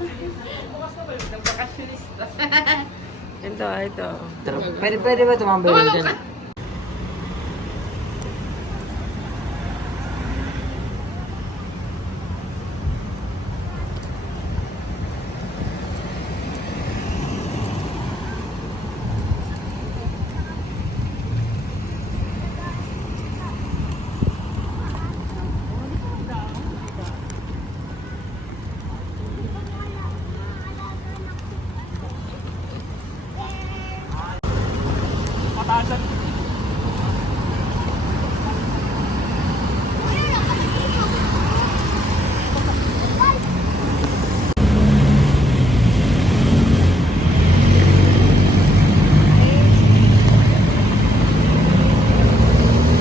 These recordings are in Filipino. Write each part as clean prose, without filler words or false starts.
Nag-vacationista. Ito. Pwede ba tumambay dyan?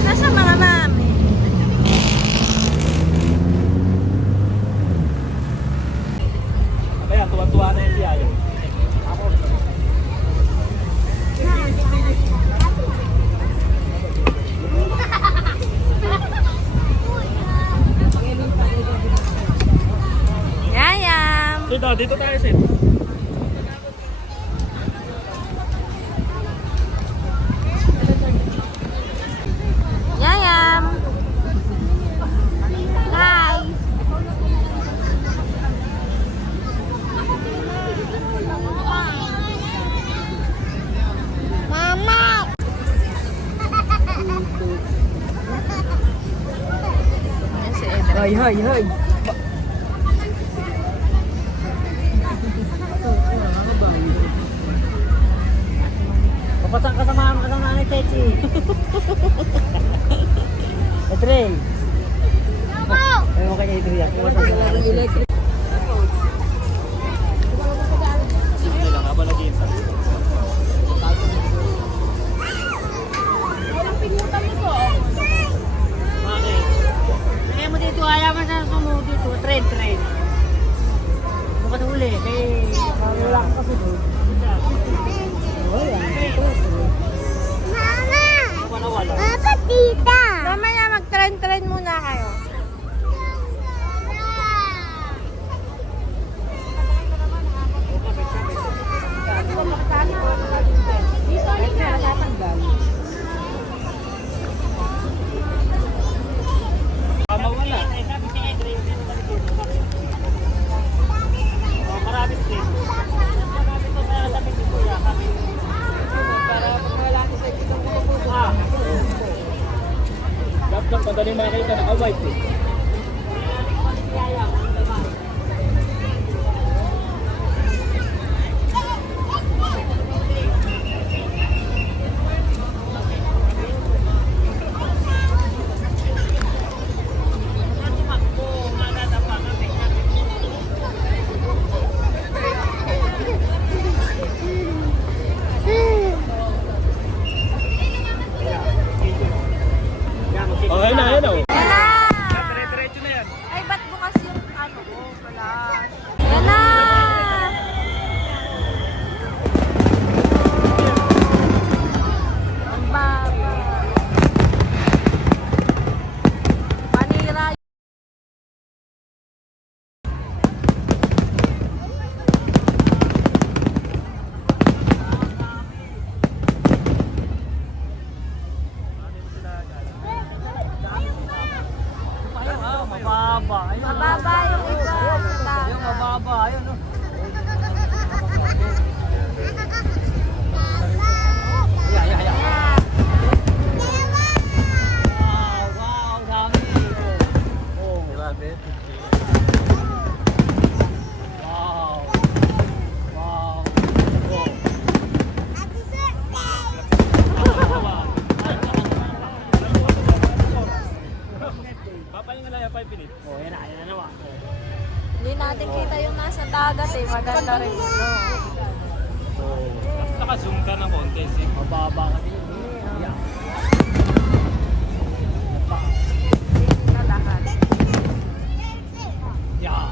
Nasa mga mami? Kaya tuwa-tuwa na yung siya. Ako. Yayam! Dito tayo, Sid. Yayam! Hi! Mama! Yan si Eda. Hay. Papasang kasama ni Techi. Trey. Ay mo kanya ito yan. Papasang kasama ni Techi. Sige lang, habang nag-iinta. Bakit? Kaya mo dito, ayaw mo sa sumunod dito. Train. Bukas uli. Kaya wala kang kasi doon. Mama! Papa, tita! Mamaya mag-tren muna kayo. Mawala. Maraming train. Dapat madali makita na white eh. Okay na, yan o. Yan na! Dire-diretso na yan. Ay, ba't bukas yung ano ko? Flash. Yan na! Ang baba. Panira. Mababa. Ayun, Mababa yung iba. Ayun, mababa. Ayun, no? Yeah. Wow, dami. Oh, grabe. Wow. Oh. Papahinga lang 5 minutes. Oh, yan na naman. Hindi natin kita yung nasa dagat eh. Maganda rin. So, naka-zoom ka ng konti. Mababa ka din. Yeah. Na lahat. Yeah.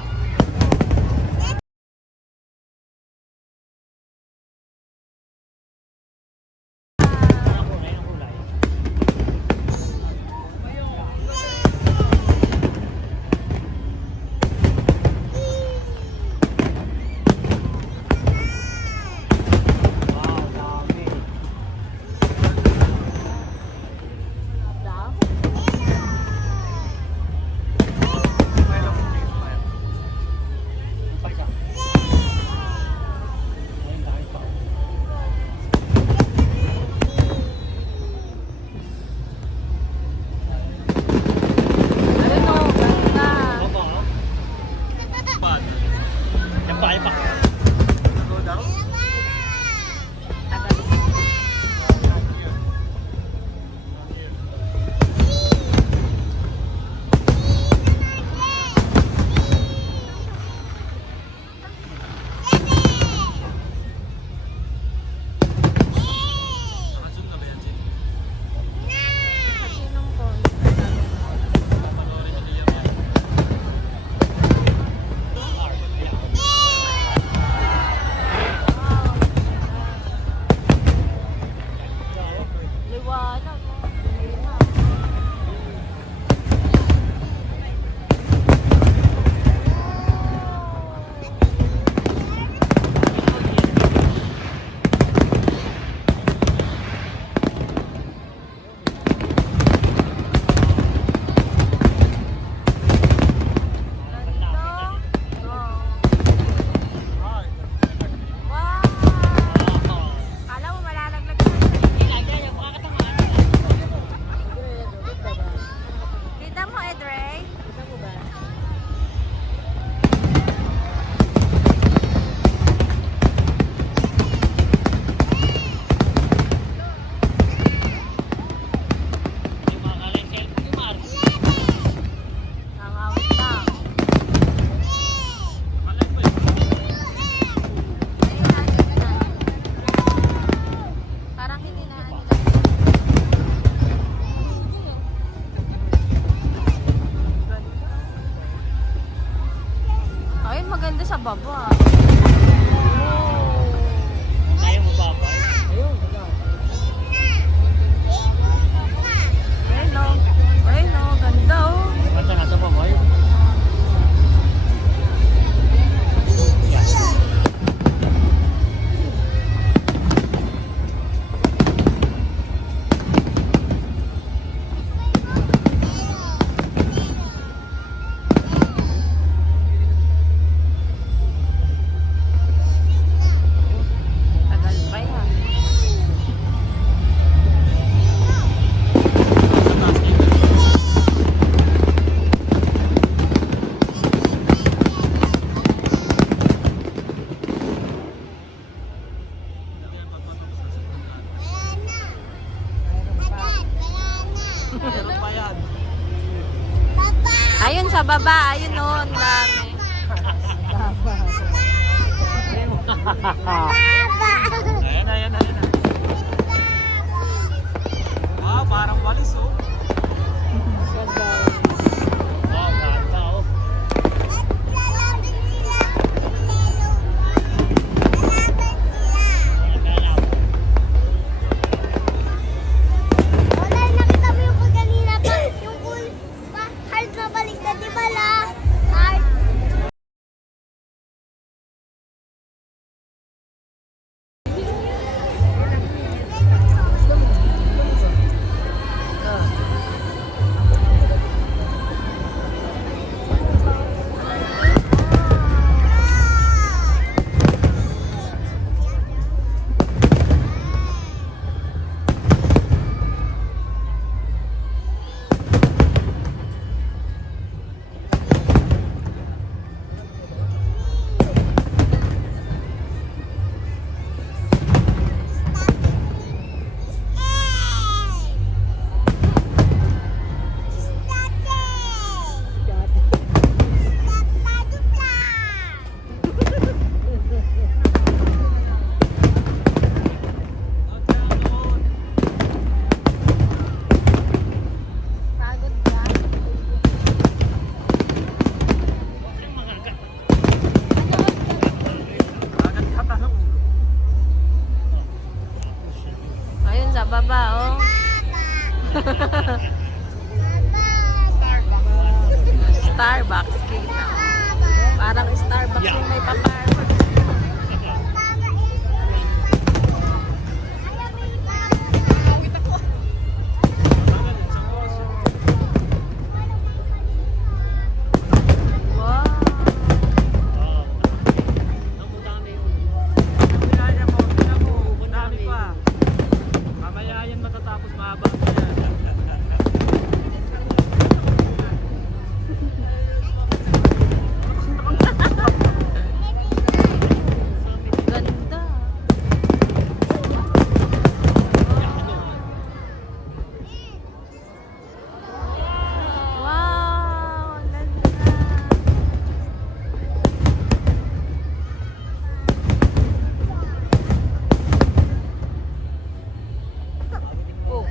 maliwanag. Kala mo malalaglag sa Kita mo, Edrey? Nangawit lang. Parang hindi na ano. Ayun, maganda sa baba. Kaya mo ba ba? Ayun, Ayun o. Ayun o, ganda o. Ganda nasa baba yun. Tagal pa yan. Ayun sa baba, ayun o, ang dami. Ayan, ayan, ayan. Wow, parang walis oh. Wow, ganda oh. Online, nakita mo yung kanina pa, yung hard na balik na, di ba la? Hard. Pagod ka? Ayun sa baba, oh. Starbucks kita. Parang Starbucks yung may pa-fireworks. Wow. Dami pa. Mamaya yan matatapos mahaba. Ganda. Wow, ang ganda. Oh.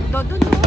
ganda dun, oh.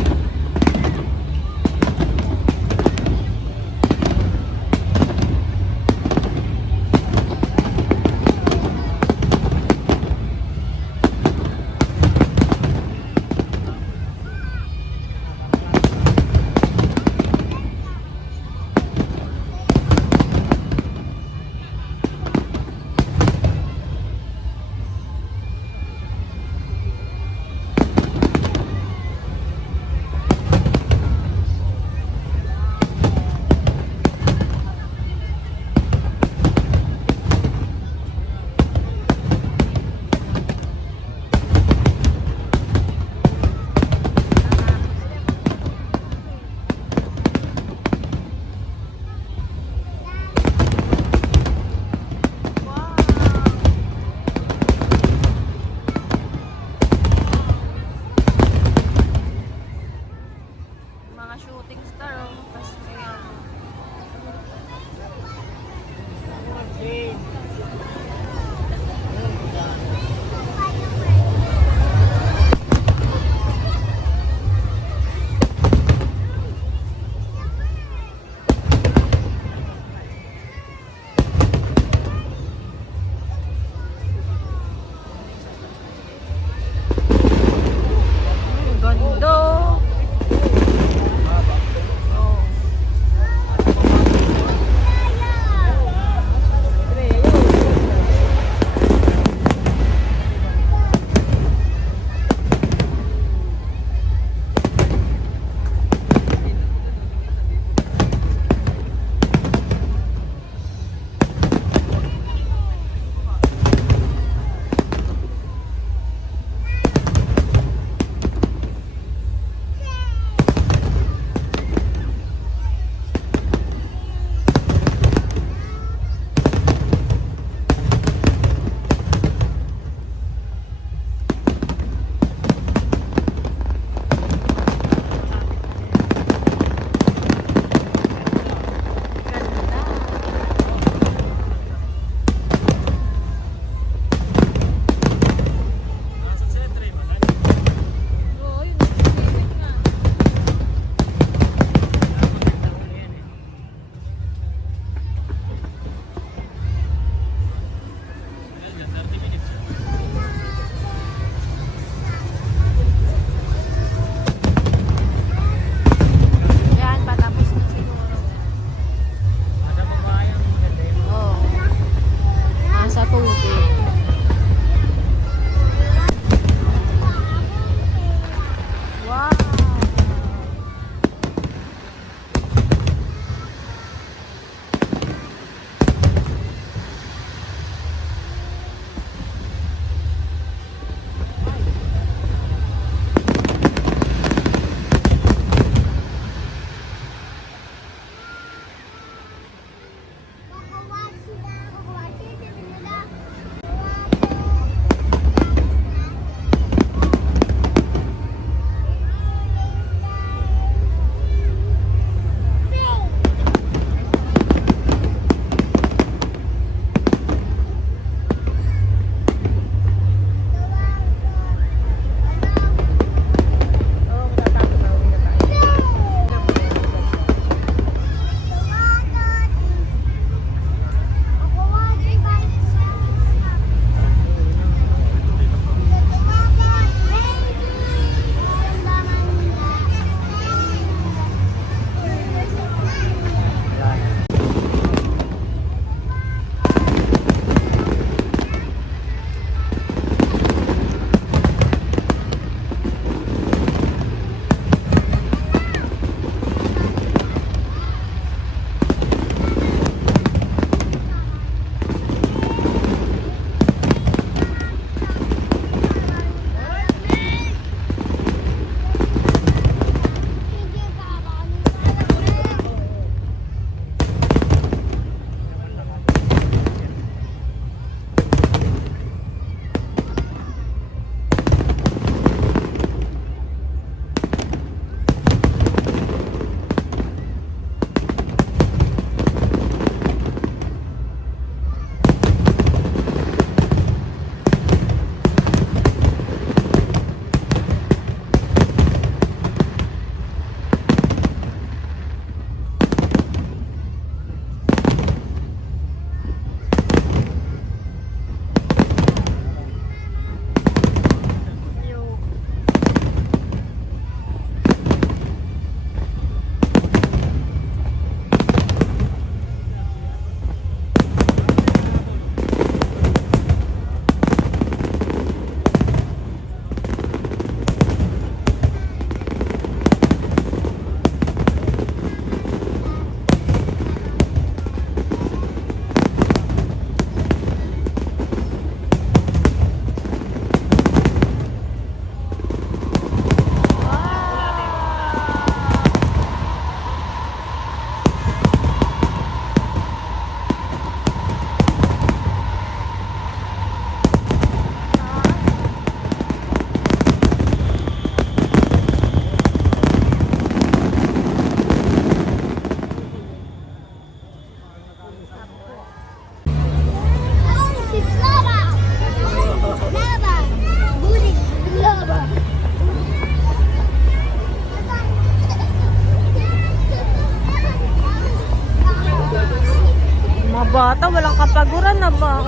bata, walang kapaguran na ba?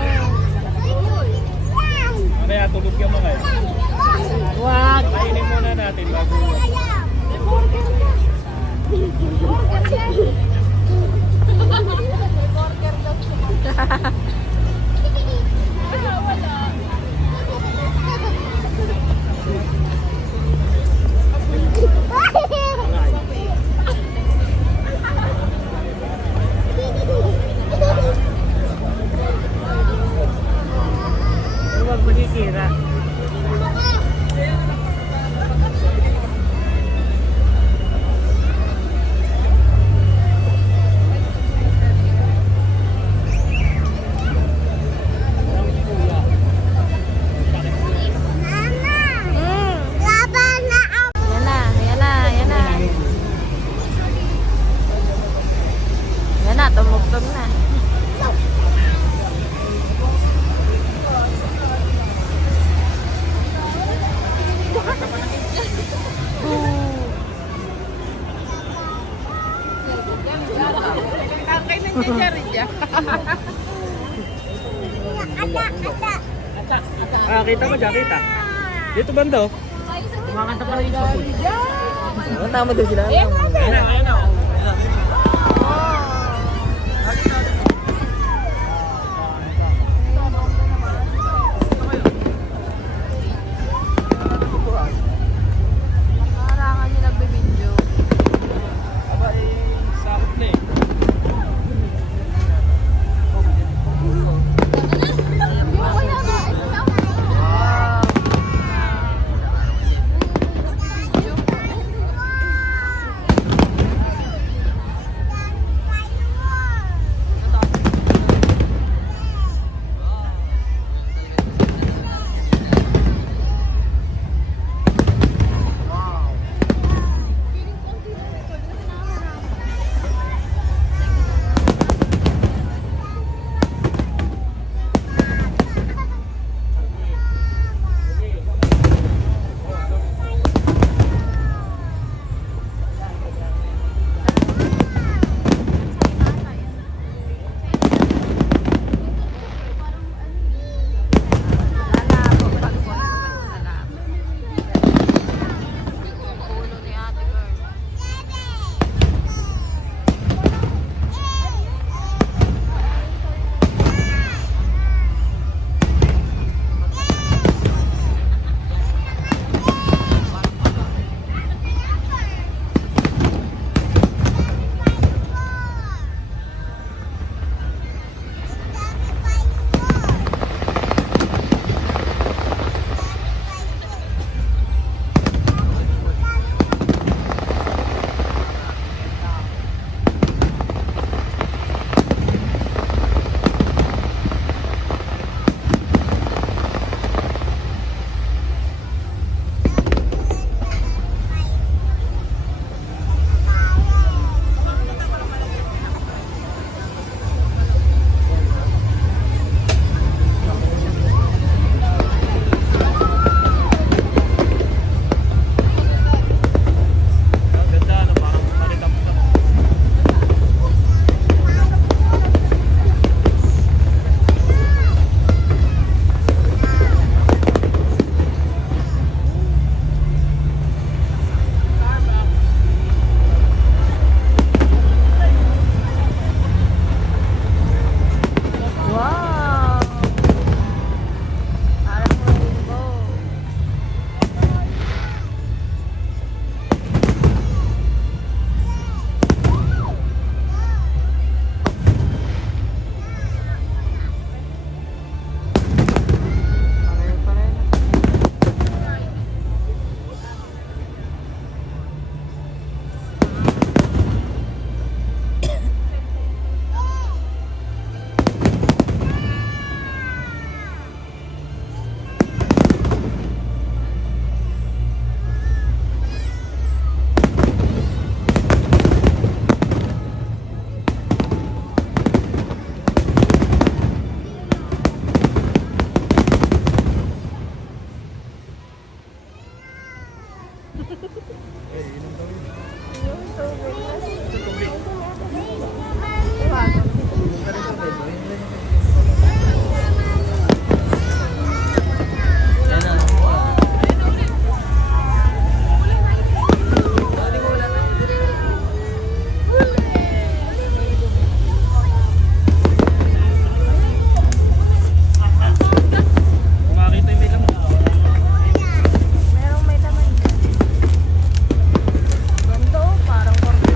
Kaya tulog yung mga Wag. kainin muna natin bago. Huwag manikira. Laban na ako. Yan na, yan na, yan na. Yan na, tumugtog na. Ah, kita mo dyan, kita. Dito banda oh. Kumakanta pa rin sa pool. Tama daw sila. Ayun na. Nakarangan niya nagbibidyo. Aba sakot na eh. Ulo ni ate girl. Ang ganda no, parang nakita mo sa Wow! Parang rainbow. Pareho-pareho. Iwagan. Makakita yung may lamok. Merong may laman. Ganda oh, parang korte.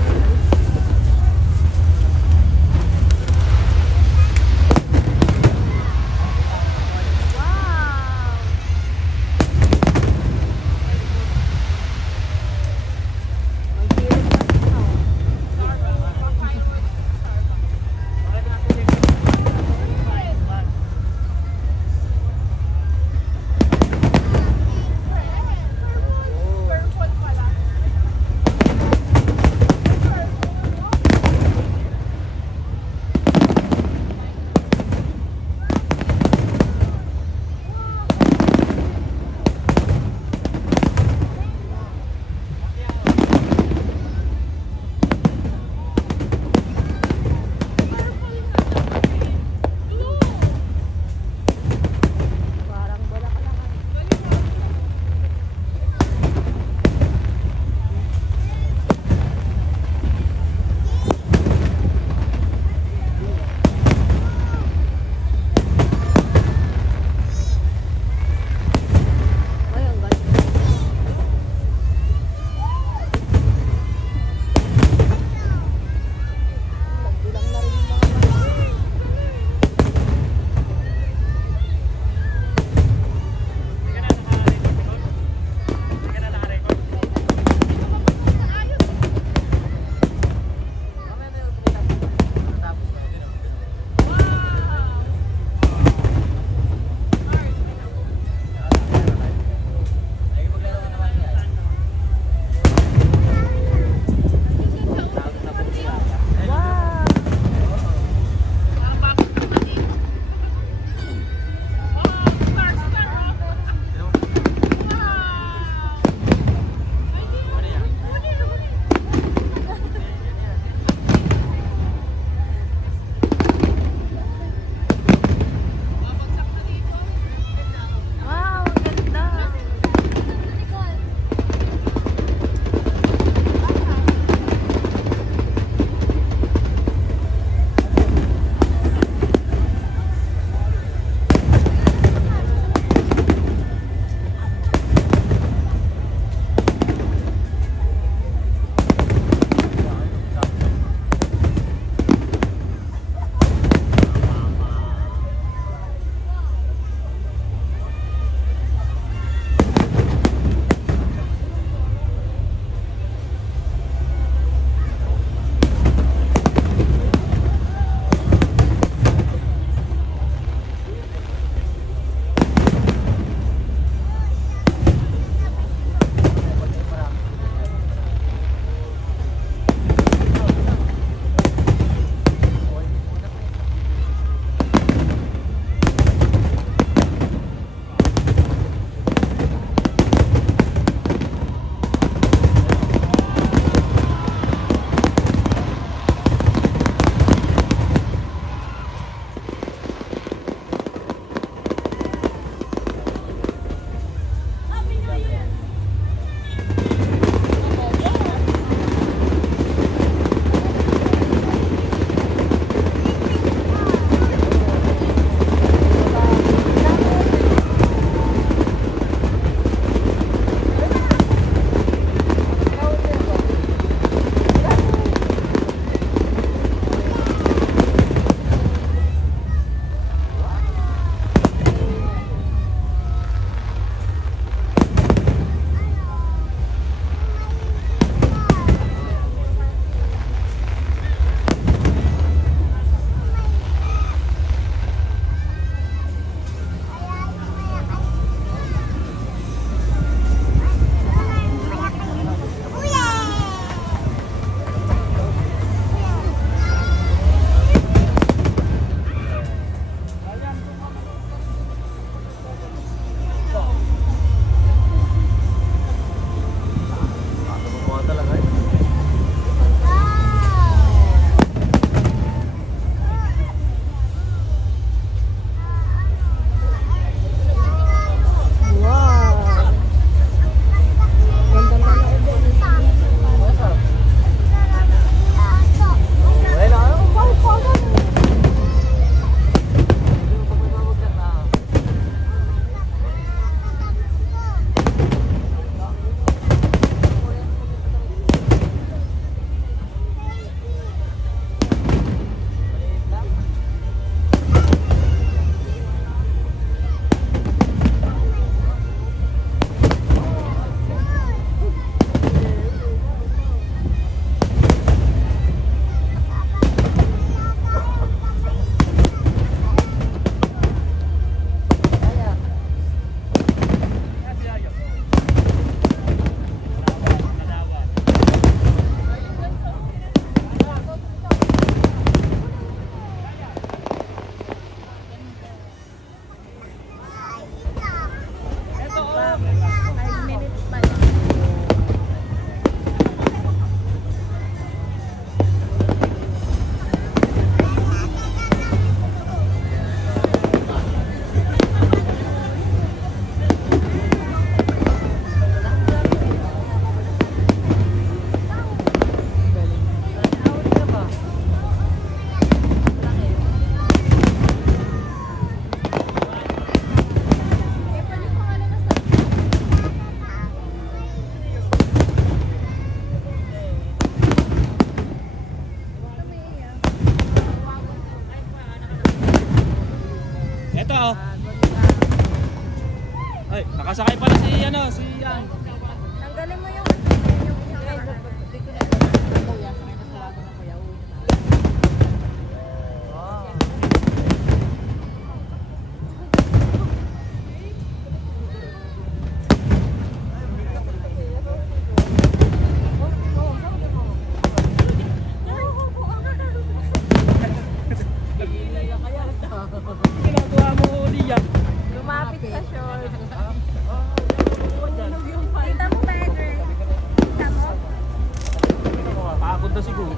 Maganda siguro.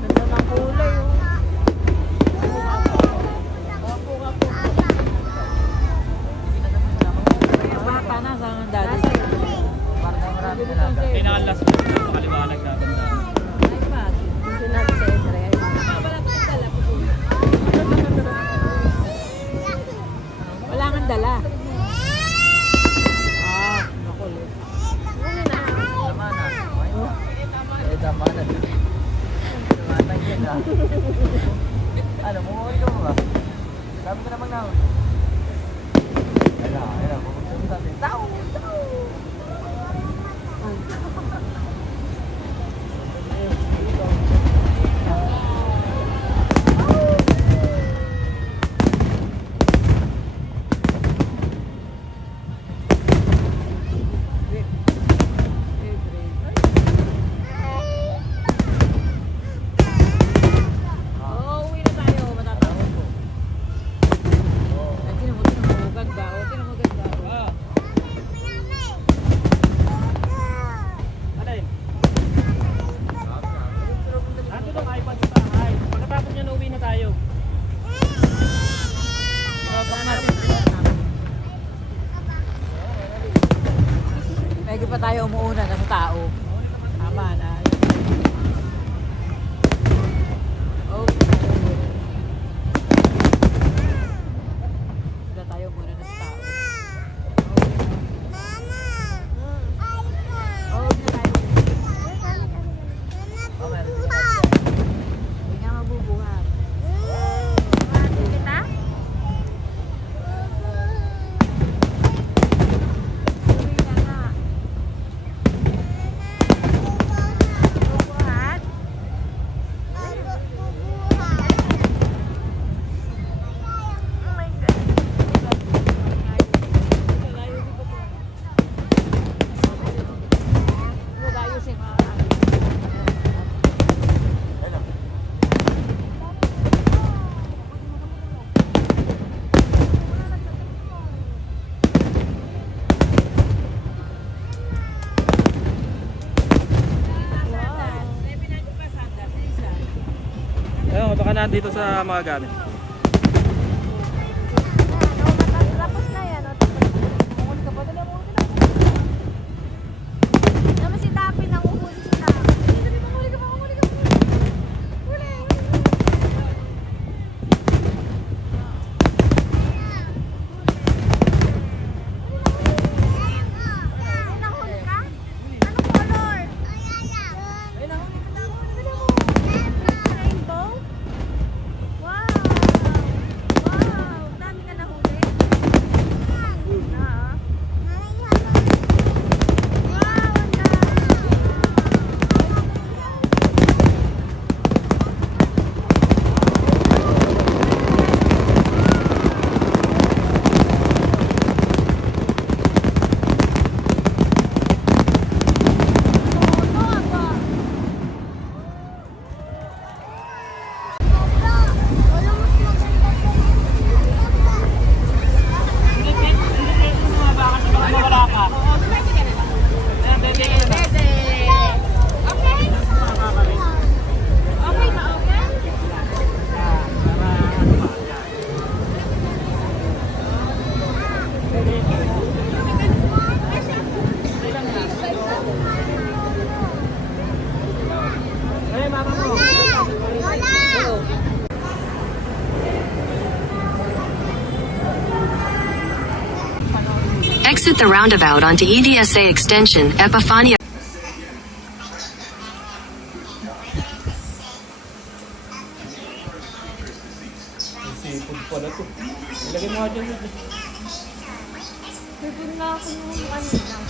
Ganda ng kulay, oh. Bata na sa dati. Ay, nakalas ko. Napakaliwanag na ganda. Dito natin sa Edre. Wala kang dala. Ah, nakulit. Tama na. Tama yan ah. Ano, mumuhuli ka mo ba? Sabi ko naman na. Ayun, pupunta natin. Tao! Oo, uwi na tayo. Matatapos ko. Ay, tinan mo, ganda. O, tinan mo, ganda. Ah, ano yun? Nandun ang iPad sa bahay. Pagkatapos niya na uwi na tayo. Pwede pa tayo umuuna na sa tao. Tama na. Oh, Pwede tayo muna na sa tao. Oh, na tayo. Hindi nga mabubuhat. Kita? Uwi na nga. Bubuhat? Oh my God. Ayun, baka nandito sa mga gamit. Tapos na yan. Umuli ka pa. Dali, umuli ka na. Naman si Tapi nang uhuli si Tapi. Dali, umuli ka pa. Umuli ka pa. Huli. May nahuli ka? Anong color? May nahuli ka daw. Dali mo. Rainbow? Wow! Wow! Dami ka nahuli. Na, ah. Wow! Ang Mawala ka. Ay, mama mo. Exit the roundabout onto EDSA Extension, Epifania. Seafood pala to. Ilagay mo nga dyan. Bibig na ako yung ano lang.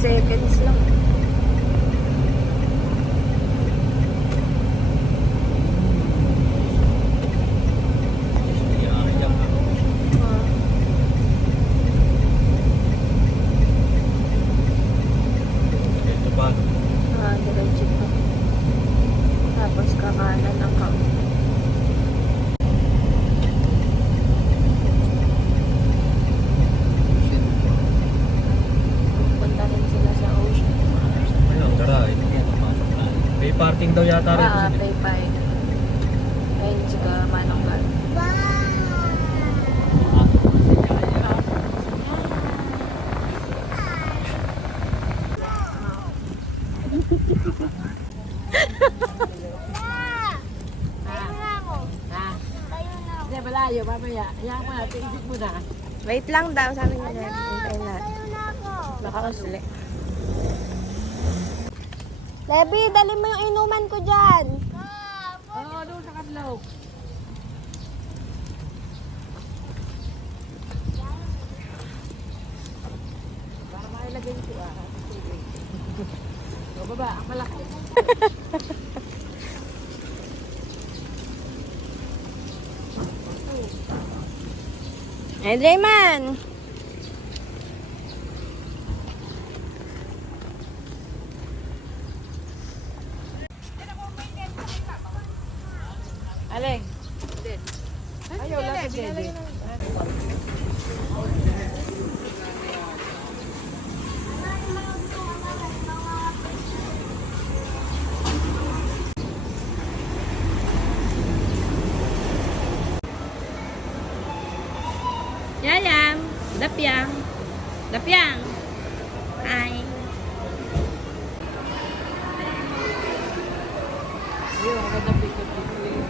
Seconds lang. Ito ba? Diretso pa. Tapos kakanan ang Paypaying daw yata rin. Paypay. Ayun, siguro manong ba? Hindi, malayo, mamaya. Hayaan mo natin, isip mo na. Wait lang daw, sabi niya dyan. Hintayin natin. Baka usli. Lebi, dali mo yung inuman ko dyan. Oo, doon sa Katlaw. Para mailagay ito O, baba, ang malaki. Ay, Drayman. Aling. Ayaw lang si Dede. Yayam. Dapyang. Dapyang. Hi. Ayun, ang ganda picture dito eh.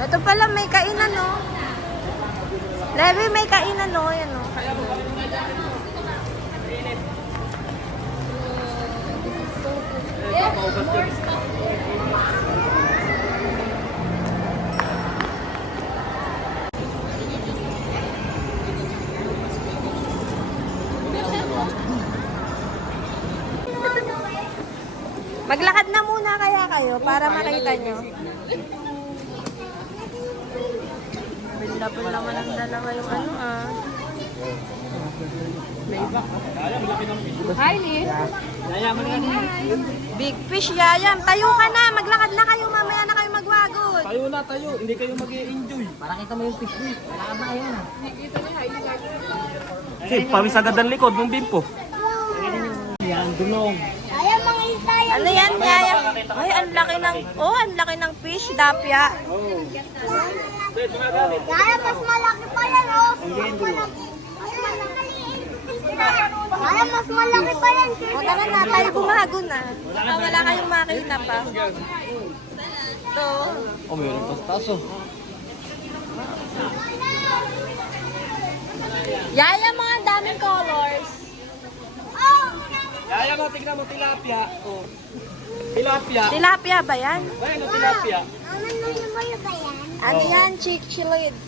Ito pala may kainan, no? Levi, may kainan, no? Yan, no? Maglakad na muna kaya kayo para makita nyo. Bilabol naman ang dalawa yung ano Hi, Lee. Big fish, Yayam. Tayo ka na. Maglakad na kayo. Mamaya na kayo magwagod. Tayo na tayo, hindi kayo mag-i-enjoy. Para kita mo yung fish mo. Wala na yan. Kasi pawis agad ang likod ng bimpo. Yan, dulong. Ayaw mga istaya. Ano yan, Yayam? Ay, ang laki ng... Oh, ang laki ng fish. Dapya. Kaya mas malaki pa yan, oh. Mas malaki. Mas malaki. Kaya mas malaki pa yan. O, tara na. Tayo bumago na. Wala kayong makita pa. Ito. Oh, mayroon pa sa taso. Yayam, mga daming colors. Kaya mo, tignan mo, tilapia. Oh. Tilapia. Tilapia ba yan? Ayun, tilapia. Aman mo yung mayo pa yan. Ano yan? Chichilids.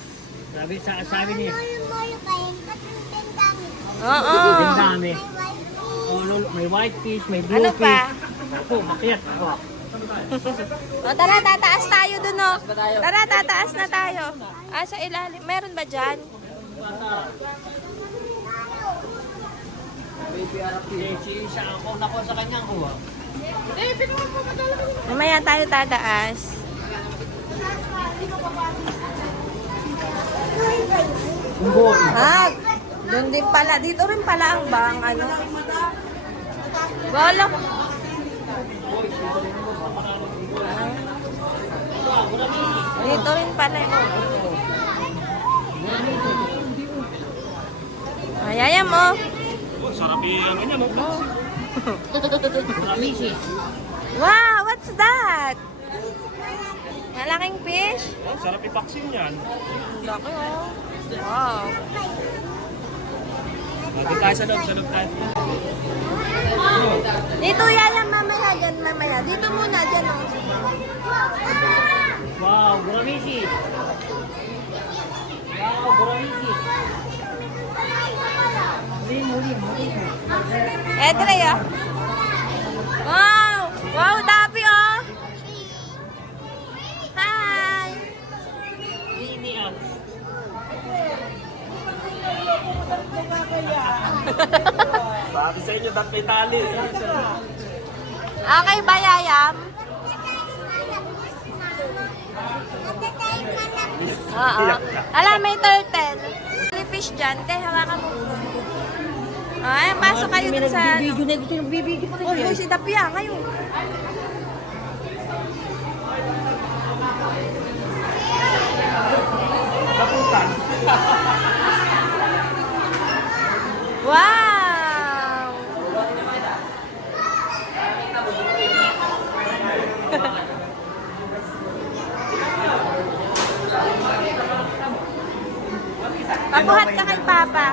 Sabi niya. Yung mayo pa yan. Katang dami. Oo. Ang dami. May white fish, may blue Ano fish. pa? Ako, makiat. Ako. O, tara, tataas tayo dun, o. Tara, tataas na tayo. Ah, sa ilalim. Meron ba dyan? Siya ako nako sa kanyang kuha. Mamaya tayo tataas. Ah, doon din pala. Dito rin pala ang bang, ano. Wala. Dito rin pala. Ayayam mo. Sarap yung ano yan, no? Ramisis. Wow, what's that? Malaking fish? Oh, sarap ipaksin yan. Laki, oh. Wow. Lagi tayo sa loob tayo. Dito, Yayam, mamaya, dyan, mamaya. Dito muna, dyan, oh. Wow, Ramisis. Wow, Ramisis. Muli. Dre, oh. Wow! Wow, dami, oh. Hi! Ini ang. Sabi sa inyo, dapat may tali. Okay ba, Yayam? Oo. Alam, may turtle. Fish dyan. Te, hawakan mo. Ay, pasok kayo dun sa... Bibidyo na gusto yung bibidyo pa rin. Oh, si Dapia, ngayon. Wow! Pabuhat ka kay Papa.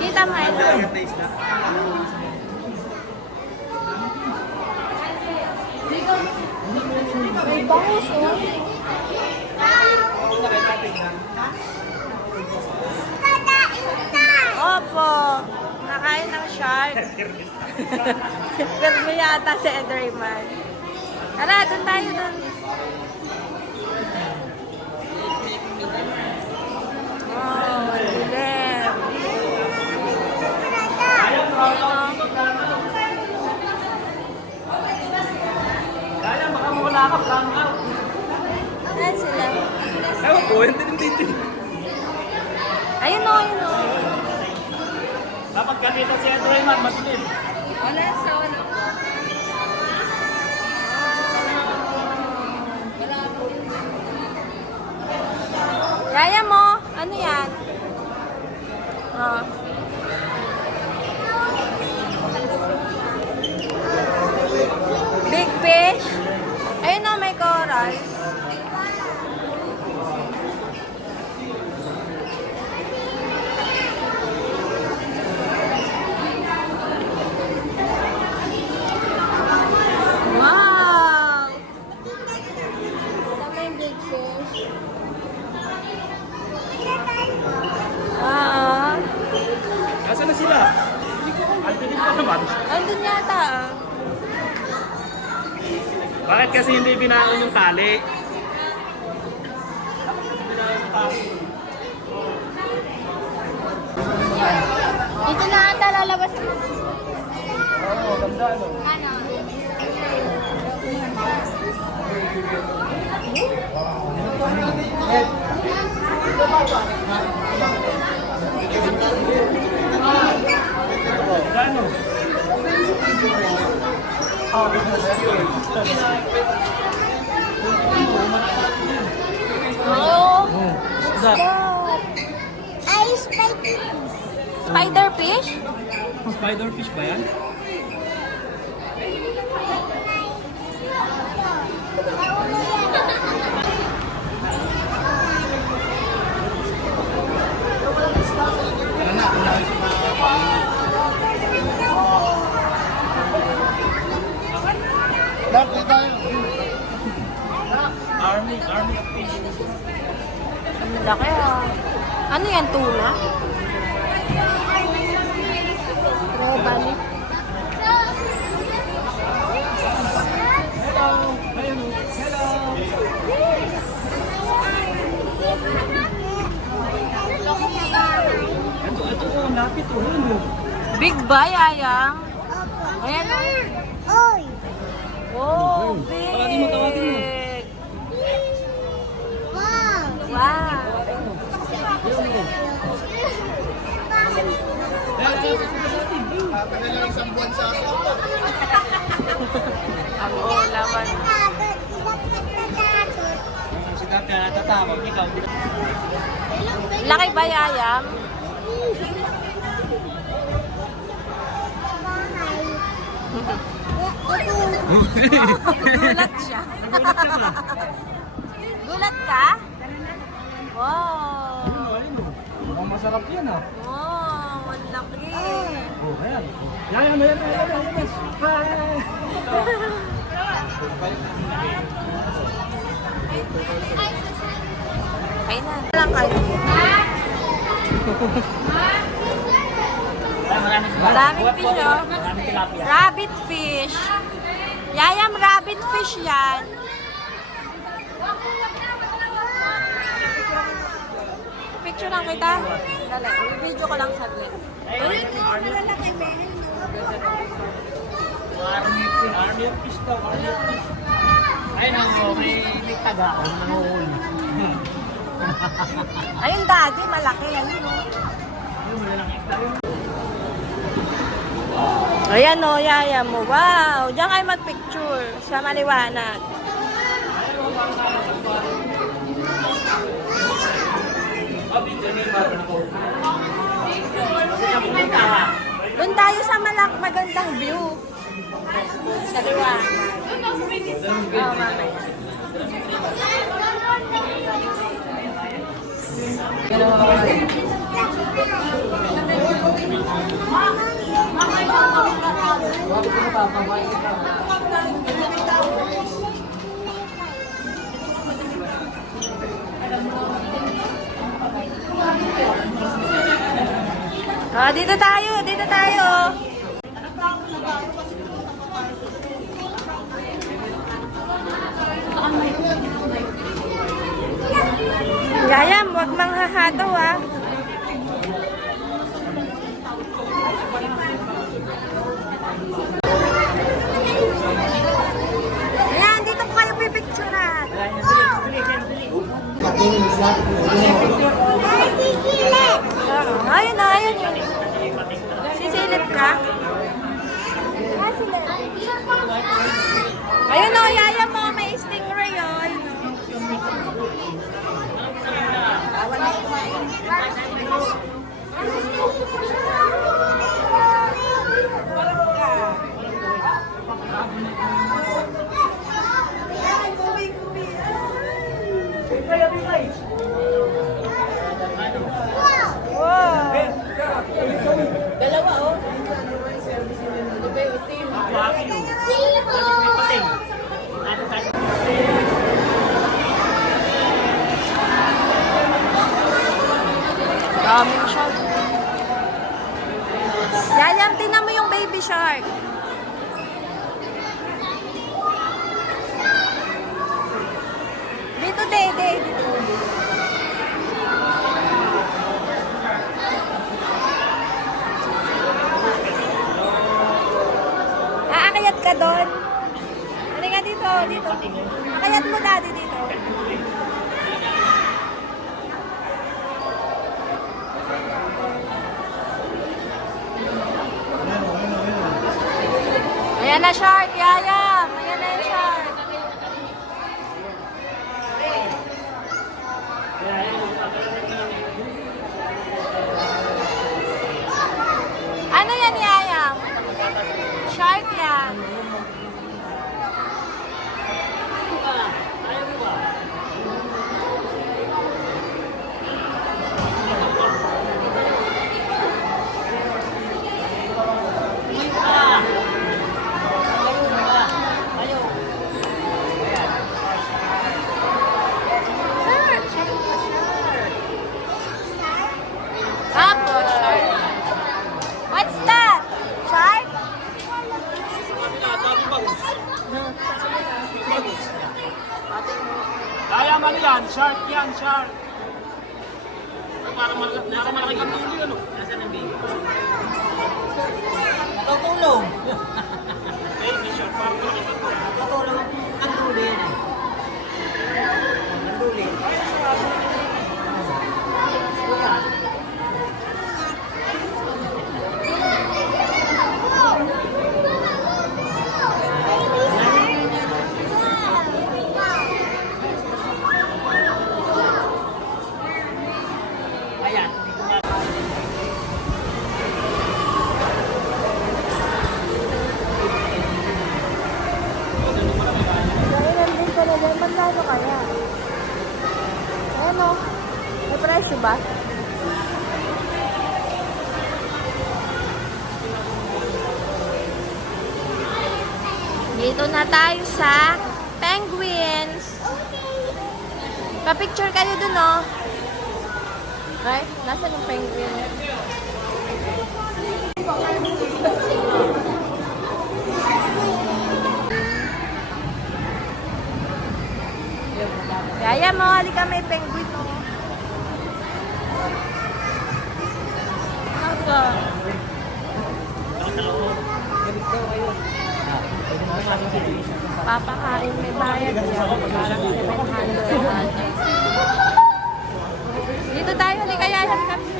Kita mo ito. May bangus, oh. Opo. Nakain ng shark. Pero yata si Edrayman. Tara, doon tayo doon. Oh, dilim. Kaya, baka mawala ka, blank out. Ayan sila. Ewan ko, hindi din dito. Ayun o, ayun o. Dapat ganito si Edrayman, madilim. Wala sa wala. Yaya mo, ano yan? Oh. Big fish. Ayun o, may coral. Wow! Tama yung big fish. Ah. Nasaan na sila? Ang dilim pa naman. Andun yata ah. Bakit kasi hindi binaon yung tali? Dito na ata lalabas. Oo, ganda no. Ano? Gano? Oh. Ay, spiky. Spider fish? Spiderfish ba yan? Army of fish. Ang laki ah. Ano yan, tuna? Robali. Ito, lapit to. Big ba, Yayang? Ayan o. Oy! Oh, big. Tawagin mo, tawagin mo. Wow! Wow. Ang ulaman. Si Dapia natatakot, ikaw. Laki ba, Yayam? Gulat siya. Gulat ka? Wow. Mukhang masarap yan ah. Wow, ang laki. Oh, ayan. Yan. Kain na. Lang kayo. Maraming fish, oh. Maraming tilapia. Rabbit fish. Yayam, rabbit fish yan. Pipicture lang kita. Dali, i-video ko lang saglit. Ayun, malalaki ba? Army of Fish daw, Army of Fish. Ayun ako, may taga ako, nanguhuli. Ayun, daddy, malaki. Ayun, no? Ayan, no, yaya mo. Wow, diyan kayo magpicture sa maliwanag. Doon tayo sa magandang view. Sa liwanag. Oh, mamaya. Ah, dito tayo, dito tayo. Yayam, huwag manghahataw ah. Ayan, dito po kayo pipicturean. Ayun na, ayun yun. Sisilip ka? Ayun o, yaya mo, may stingray o. Ayun o. Wow. Daming shark. Yayam, tingnan mo yung baby shark. Dito, Dede. Dito. Aakayat ka doon. Ano nga dito? Dito. Akayat mo, Daddy, dito. Ayan na, shark. Yayam. Ayan na yung shark. Ano yan, Yayam? Shark yan. Apo, shark. What's that? Shark? Kaya man yan, shark yan, shark. Para malaki kang tuloy, ano? Nasaan ang baby? Tutulong. Baby shark, tutulong ang tuloy yan eh. Ang tuloy. Ayan. Magkano kaya? Ano? May presyo ba? Dito na tayo sa penguins. Pa-picture kayo dun, oh. Ay, nasaan yung penguin? Yaya mo, halika, may penguin, oh. ka. Papakain, may bayad yan. Parang 700. Dito tayo, halika yayan kami.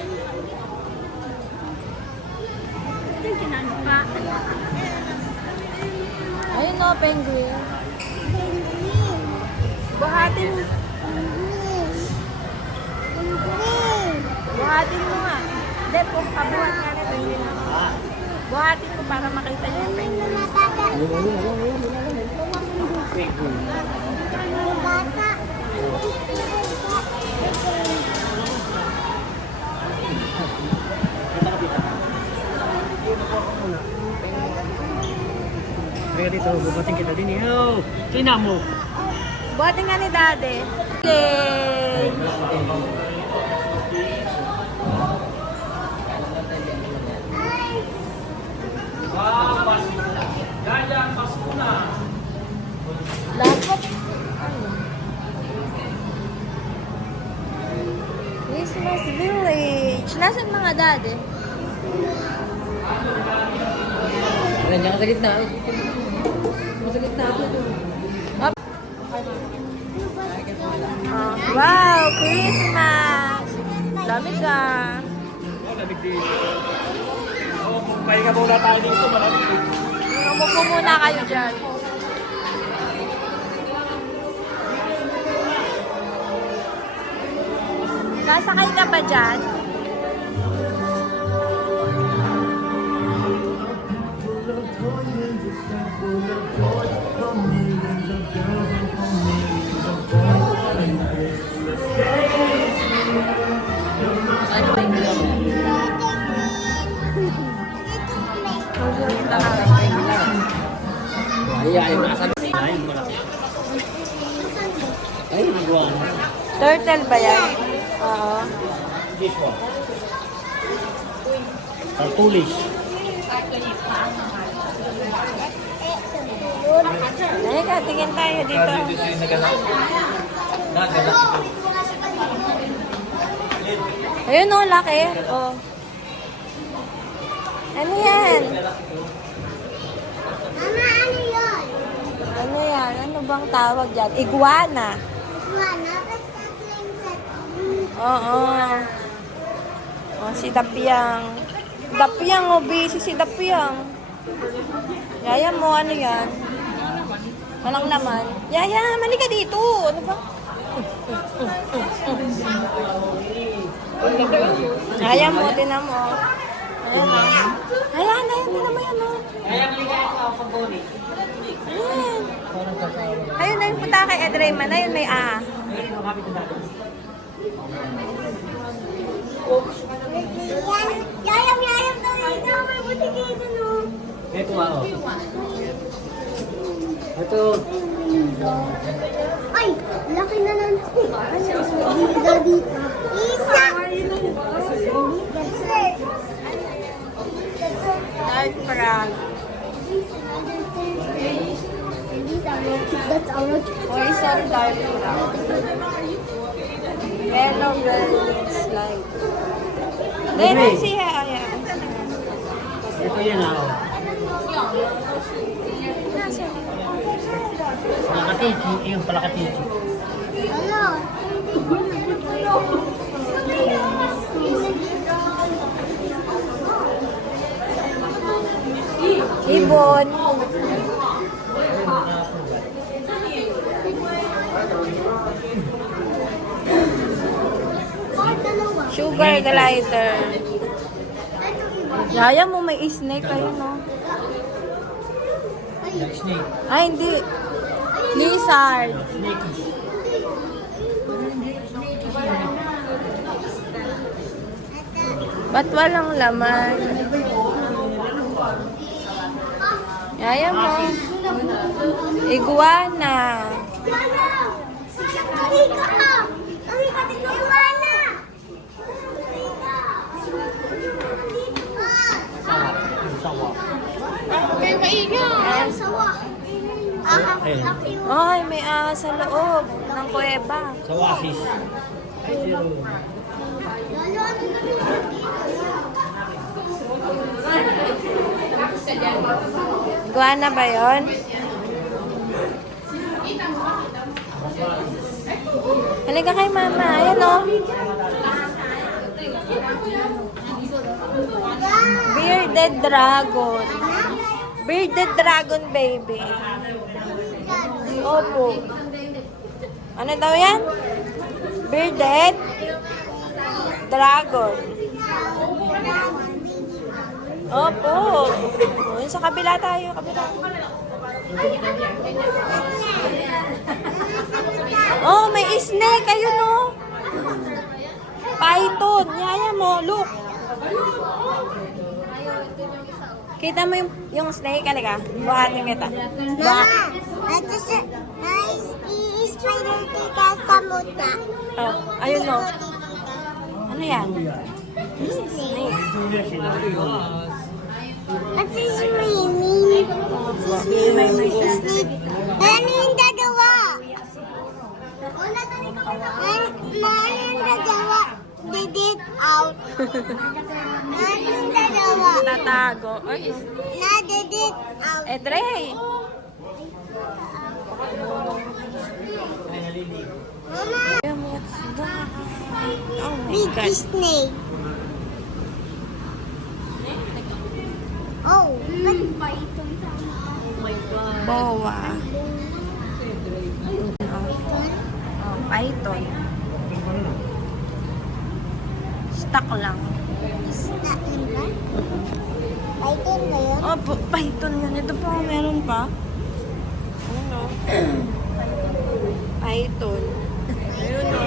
Ayun o, penguin. Buhatin. Buhatin mo nga. Hindi, pabuhat nga na penguin. Buhatin ko para makita niya yung penguin. Kaya dito, bubating kita din eh. Oh, tina mo. Buhatin nga ni Daddy. Yay! Dapat. Christmas Village. Nasaan mga Daddy? Nandiyan ka sa gitna. Sa gitna ako. Wow! Christmas! Lamig ka. Lamig dito. Pahinga muna tayo dito, malamig dito. Umupo muna kayo dyan. Sasakay ka ba dyan? Ay, masabi. Ay, malaki. Ay, nagawa mo. Turtle ba yan? Oo. This one. Tartulis. Halika, tingin tayo dito. Ayun o, laki. Oh. Ano yan? Mama, ano yun? Ano yan? Ano bang tawag dyan? Iguana. Mana, ba't ka-swing set? Oo. Oh, si Dapyang. Dapyang, oh, busy si Dapyang. Yaya mo, ano yan? Walang naman. Yaya, mali ka dito. Ano ba? Yaya mo, tinan mo. Ayan, oh. Ayan, tinan mo yan, oh. Ayan. Ayun na yung punta kay Ed Rayman. Ayun, may Yayam daw dito. May butik dito, no? Ito nga, oh. Ito. Ay, laki na lang. Dito, dito. Isa! Dark frog. That's our Poison dark frog. Yellow velvet slime. Then, siya, ayan. Ito yan, oh. Palakatiti. Yung palakatiti. Ano? Ibon. Sugar glider. Yaya mo, may snake kayo, no? Snake. Ay, hindi. Lizard. Snakey. Ba't walang laman? Yaya mo. Iguana. Ay, may ahas sa loob ng kuweba. Sa Oasis. Ay, zero. Iguana ba yun? Halika kay mama. Ayan o. Bearded dragon. Bearded dragon, baby. Opo. Ano daw yan? Bearded dragon. Opo. Yun sa kabila tayo. Kabila. Oh, may snake. Ayun o. Python. Yaya mo. Look. Kita mo yung snake? Halika. Buhatin kita. Mama, ito siya. Spider kita sa muta. Oh, ayun o. Ano yan? Snake. At si swimming. Ano yung dalawa? Ano yung dalawa? Did it out. Ano yung dalawa? Tatago. Ay, Na did it out. Dre. Mama, What's that? Oh my big God. snake. Oh, ba't python sa Boa. Oh, python. Stuck lang. isda yun ba? Python ba yun? Oh, python yan. Ito pa, meron pa. Ano? Python. Ayun o.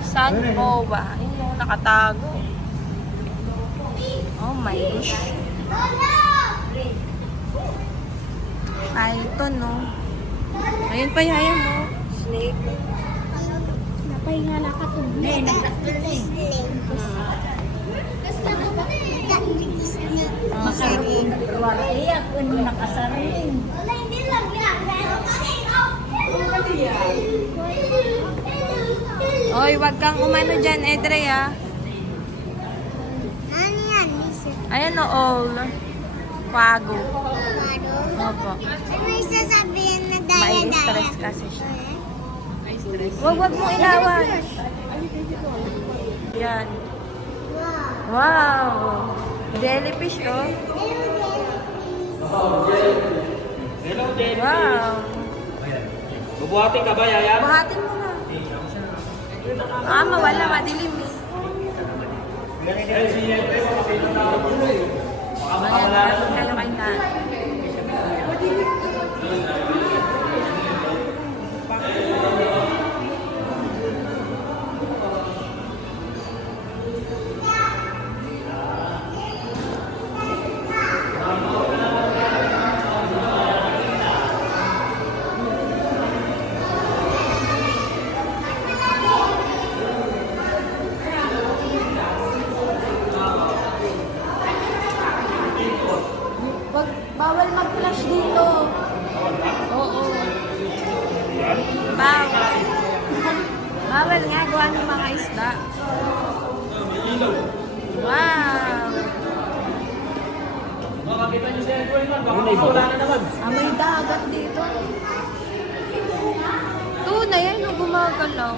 Sun boa. Ayun o, nakatago. Oh my gosh. Python, no? Ayun pa, yaya mo. Snake. Napahinga na ka to. Big snake. Makaroon. Iyak ko nung nakasarin. Wala, hindi lang yan. Oy, wag kang umano dyan, Edre, ah. Ano yan? Lisa? Ayan o, all. Pago. Paro? Opo. Ano yung sasabihin na May daya-daya? stress kasi siya. Wag mo ilawan. Yan. Wow. Wow. Jellyfish, oh. Wow. Bubuhatin ka ba, Yaya? Buhatin mo na. Ah, mawala. Madilim, eh. Ayan, kayo kay na. Bawal mag-flash dito. Oo. Bawal. Bawal nga, gawa ng mga isda. Wow. May dagat dito. Tunay, yan yung gumagalaw.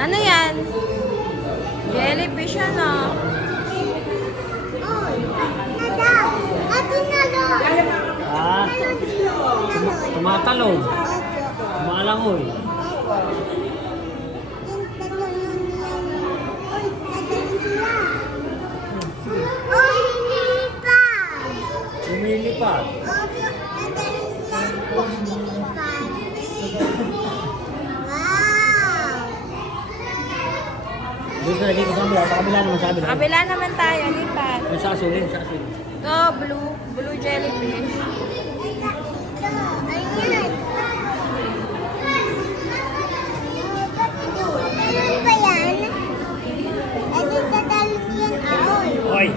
Ano yan? Jellyfish yan, oh. Oh, nada. Ito na lo. Ah, tumatalon. Opo. Tumalangoy. Opo. Yung tatulong yan. Uy, nagaling sila. Oh, hinilipan. Lumilipad. Opo, nagaling sila. Hinilipan. Wow. Dito na dito sa kabila. Sa kabila naman sa kabila. Kabila naman tayo, lipat. Yung sa asulin, sa asulin. Oh, blue jellyfish. Ito, ayan.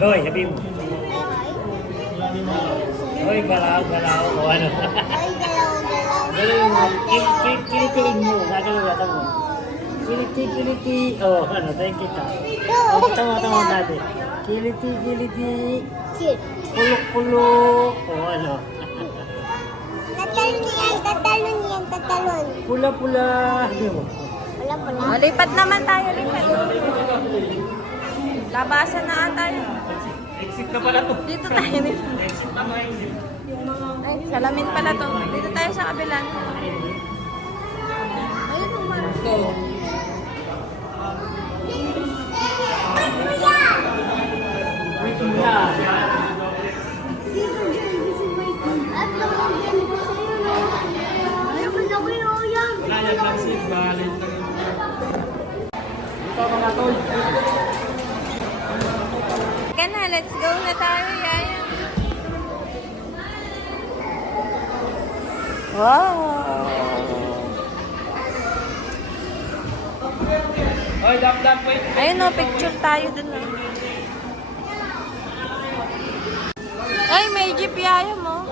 Hoy, sabi mo. Hoy, galaw, o ano. Ay, galaw. Galaw mo. Kilitiin mo. Gagalaw mo. Kiliti. Oh, ano, thank kita. Oh, tama dati. Kiliti. Cute. Kulok. Oh, ano. Tatalon. Pula. Sabi mo. Wala pa na. O, lipat naman tayo, lipat. Labasan na tayo. Exit na pala to. Dito tayo. Exit na nga exit. Ay, salamin pala to. Dito tayo sa kabila. Ayun, Marco. Wala yan lang seat. Bahalin lang yun. Ito mga tol. Teka na, let's go na tayo, Yaya. Wow! Hoy, dap, wait. Ayun o, picture tayo dun. Oh. Ay, may jeep, Yaya mo.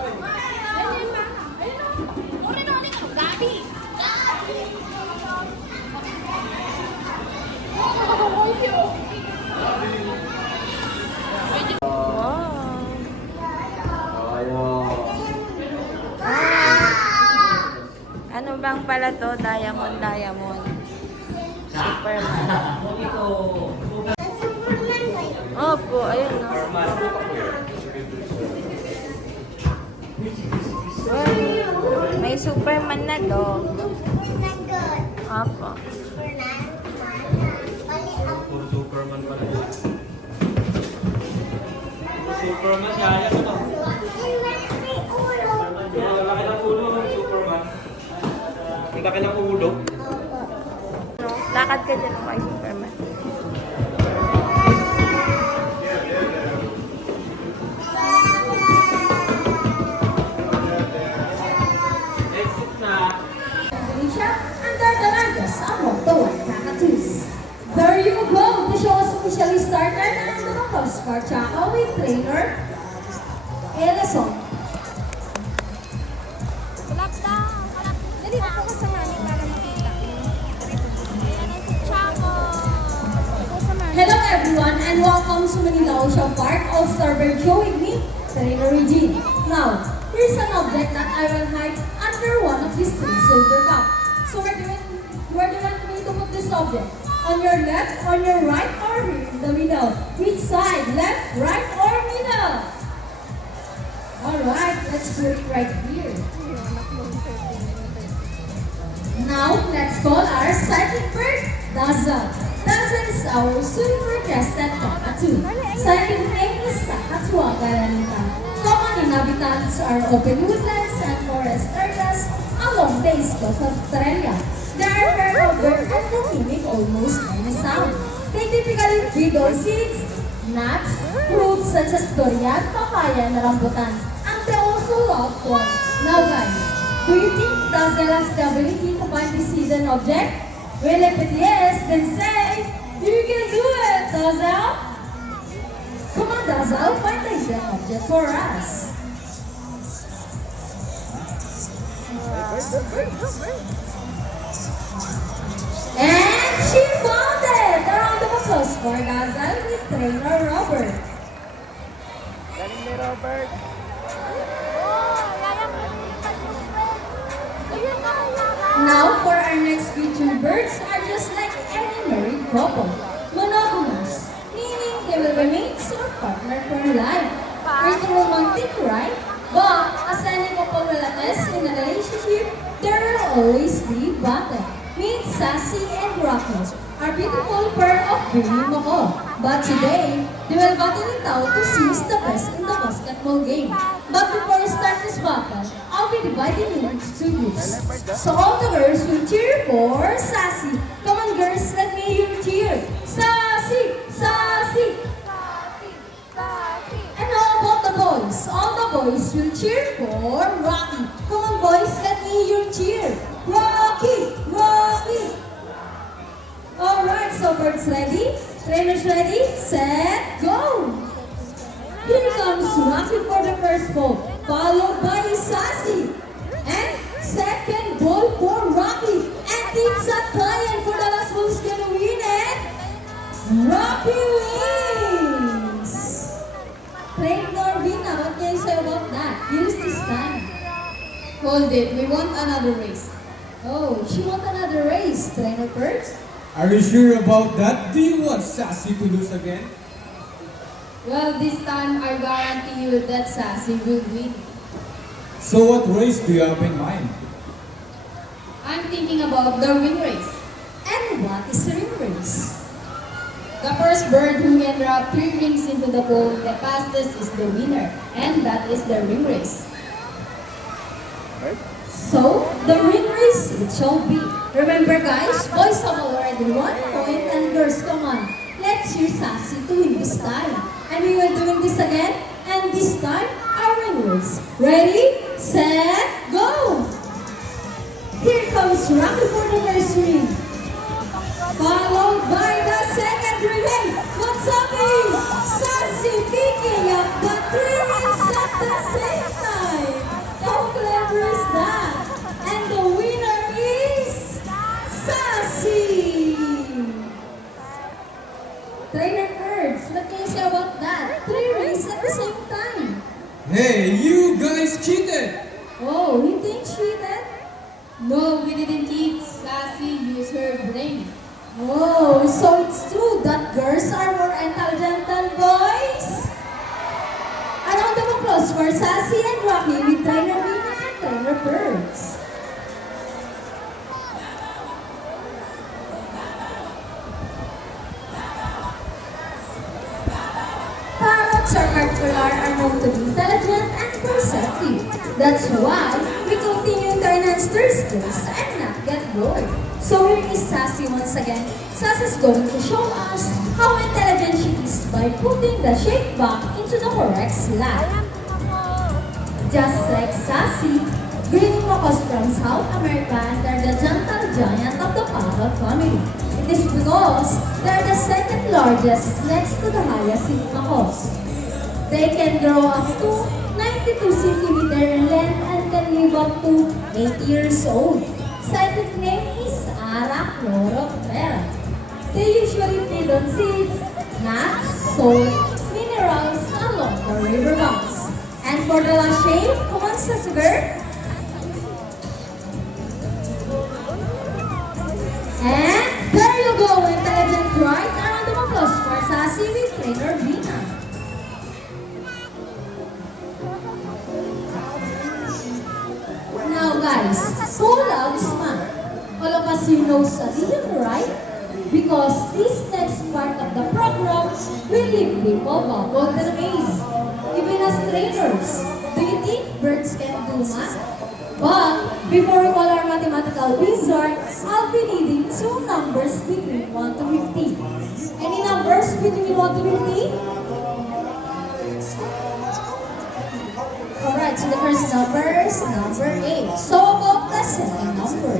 Ano bang pala to? Diamond. Superman. Opo, ayun o. May Superman na dog. Opo. Puro Superman pala yun. Superman, yaya ko to. Laki ng ulo, Superman. Ang laki ng ulo. Lakad ka dyan kay Superman. Exit na. Indonesia under the largest among the white cockatoos. There you go! The show was officially started and the Coast Guard Chaco with trainer Eleson. Dali na ako sa mami para makita. Hello everyone and welcome to Manila Ocean Park All-Star Bird Show with me, Trainer Regine. Now, here's an object that I will hide under one of these three silver cups. So where do you want me to put this object? On your left, on your right, or here in the middle? Which side? Left, right, or middle? Alright, let's put it right here. Now, let's call our second bird, Dazzle. Dazzle is our soon-requested cockatoo. Second name is Kakatuwa Garanita. Common inhabitants are open woodlands and forest areas along the east coast of Australia. They are very alert and can mimic almost any sound. They typically feed on seeds, nuts, fruits such as durian, papaya, and rambutan. And they also love corn. Now guys, do you think Dazzle has the ability to find this hidden object? Well, if it yes, then say, you can do it, Dazzle! Come on, Dazzle, find the hidden object for us. And she found it! A round of applause for Dazzle with trainer Robert. Galing ni Robert. Now, for our next featured birds are just like any married couple. Monogamous, meaning they will remain or partner for life. Pretty romantic, right? But, as any couple will attest in a relationship, there will always be battle. Meet Sassy and Rocky, our beautiful pair of Billy Moko. But today, they will battle it out to see who's the best in the basketball game. But before we start this battle, I'll be dividing you into two groups. So all the girls will cheer for Sassy. Come on girls, let me hear you cheer. Sassy! Sassy! And how about the boys? All the boys will cheer for Rocky. Come on boys, let me hear you cheer. Rocky! Rocky! Alright, so birds ready? Trainers ready? Set, go! goes Rocky for the first ball, followed by Sassy. And second ball for Rocky. And it's a tie, and for the last ball, who's gonna win it? Rocky wins! Trainer Norvina, what can you say about that? Use this time. Hold it, we want another race. Oh, she want another race, Trainer Perch? Are you sure about that? Do you want Sassy to lose again? Well, this time I guarantee you that Sassy will win. So what race do you have in mind? I'm thinking about the ring race. And what is the ring race? The first bird who can drop 3 rings into the bowl the fastest is the winner. And that is the ring race. So, the ring race it shall be. Remember guys, boys have already 1 point and girls, come on. Let's cheer Sassy to win this time. And we will doing this again. And this time, our ring race. Ready, set, go! Here comes Rocky for the first ring. Followed by the second ring. What's happening? Sassy picking up the 3 rings at the same time. How clever is that? And the winner is Sassy. Trainer Birds, what can you say about that? 3 rings at the same time. Hey, you guys cheated! Oh, you think cheated? No, we didn't cheat. Sassy used her brain. Oh, so it's true that girls are more intelligent than boys? A round of applause for Sassy and Rocky with Trainer Mina and Trainer Birds. Parrots or Mercular are known to be intelligent and perceptive. That's why we continue to enhance their skills and not get bored. So here is Sassy once again. Sassy's going to show us how intelligent she is by putting the shape back into the correct slot. Just like Sassy, Green Mocos from South America and they're the gentle giant of the parrot family. It is because they're the second largest next to the hyacinth macos. They can grow up to 92 cm in length and can live up to 8 years old. Scientific name is Arachnoroptera. They usually feed on seeds, nuts, salt, minerals along the riverbanks. And for the last shape, come on, Sassy. And there you go, intelligent, right? A round of applause for Sassy with Trainer Vina. Now guys, who loves math? All of us you know studying, right? Because this next part of the program will leave people bubbled and amazed. Even as trainers, do you think birds can do math? But before we call our mathematical wizard, I'll be needing 2 numbers between 1 to 50. Any numbers between 1 to 50? Alright, so the first number is number 8. So about the second number.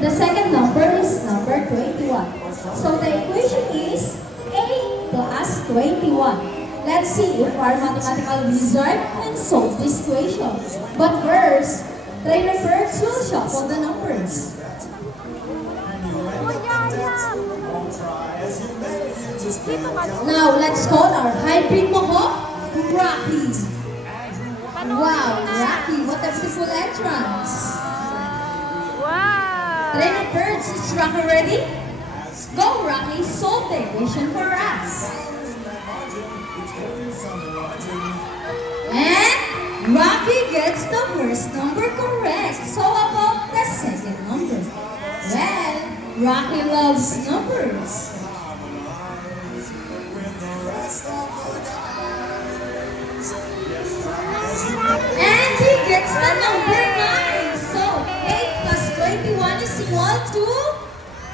The second number is number 21. So the equation is 8 plus 21. Let's see if our mathematical wizard can solve this equation. But first, Trainer Birds will shuffle the numbers. Now, let's call our hybrid moho, Rocky. Wow, Rocky, what a beautiful entrance. Trainer Birds, is Rocky ready? Go, Rocky, solve the equation for us. And Rocky gets the first number correct. So about the second number? Well, Rocky loves numbers. And he gets the number 9. So 8 plus 21 is equal to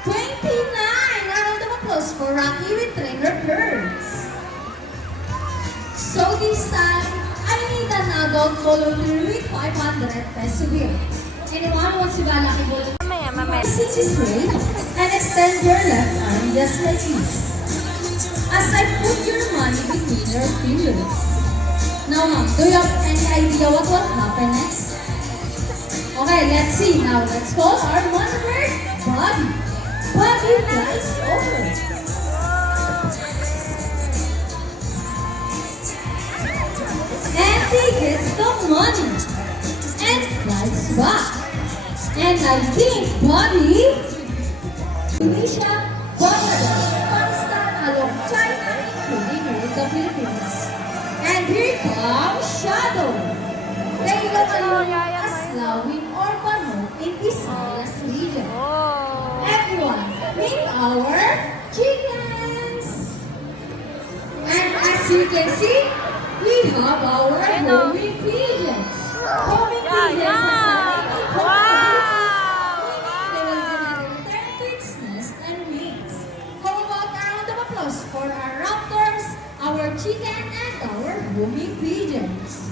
29. A round of applause for Rocky with Trainer Birds. So this time, I need an adult volunteer with 500 peso bill. Anyone wants to buy lucky volunteer? Sit straight and extend your left arm just like this. as I put your money between your fingers. Now, ma'am, do you have any idea what will happen next? Okay, let's see. Now, let's call our money bird, Bobby. Bobby flies over. And he gets the money and flies back. And I think Bobby, Indonesia, Bangladesh, Pakistan, along China, including the Philippines. And here comes Shadow. They look along as Lawin or Banu in Visayas region. Everyone, meet our chickens. And as you can see, we have our homing pigeons. Homing pigeons are they will return to its nest and wings. How about a round of applause for our raptors, our chicken, and our homing pigeons?